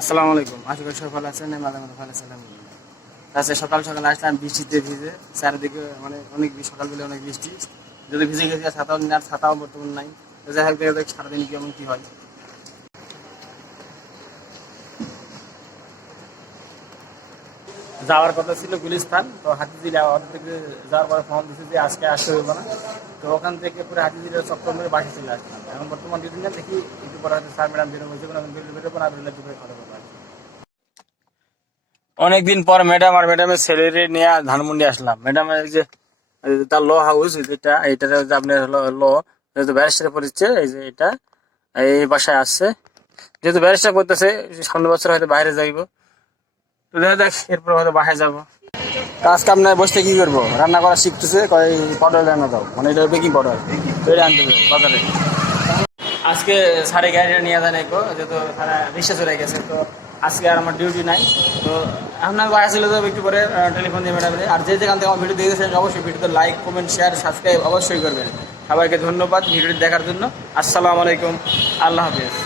আসসালামু আলাইকুম। আশা করি সবাই ভালো আছেন। মাঝে মাঝে ভালো আছেন। আজকে সকাল সকাল আসলাম বৃষ্টিতে ভিজে, চারিদিকে মানে অনেক সকালবেলা অনেক বৃষ্টি, যদি ভিজে গেছে ছাতাও নেই, আর ছাতাও বর্তমান নাই। তো যাই হোক দেখা যাক সারাদিন কেমন কি হয়। যাওয়ার কথা ছিল গুলিস্তান, তো হাতিঝিলা ওখান থেকে যাওয়ার পরে ফোন দিচ্ছে যে আজকে আসতে হবে না। তো ওখান থেকে পুরো হাতিঝিলা চক্কর মেরে বাসে চলে আসলাম। এখন বর্তমান দুদিন না দেখি একটু পরে হয়তো স্যার ম্যাডাম বেরোবো, যে কোনো বেরোবো না বেরোলে দুপুরে কথা বলবো। অনেকদিন পর ম্যাডাম আর ম্যাডামের ছেলেরে নিয়ে ধানমন্ডি আসলাম। ম্যাডামের যে তার ল হাউস, যেটা এইটার আপনার হলো ল, যেহেতু ব্যারিস্টার পড়েছে, এই যে এটা এই বাসায় আসছে, যেহেতু ব্যারিস্টার করতেছে, সামনের বছর হয়তো বাইরে যাইব। তো দেখা যাক, এরপর হয়তো বাসায় যাবো। কাজ কাম নাই, বসতে কি করবো, রান্না করা শিখতেছে, কয় পটল রান্না দাও, মানে এটা বেকিং পটল, তো এটা আনতে হবে বাজারে। আজকে সাড়ে গাড়িটা নিয়ে যায় নাইকো, যেহেতু সারা রিক্সা চলে গেছে, তো আজকে আর আমার ডিউটি নাই। তো এখন আমি বাসা চলে যাবো একটু পরে, টেলিফোন দিয়ে ম্যাডাম। আর যে যেখান থেকে আমার ভিডিও দেখেছেন অবশ্যই ভিডিওতে লাইক, কমেন্ট, শেয়ার, সাবস্ক্রাইব অবশ্যই করবেন। সবাইকে ধন্যবাদ ভিডিওটি দেখার জন্য। আসসালামু আলাইকুম, আল্লাহ হাফিজ।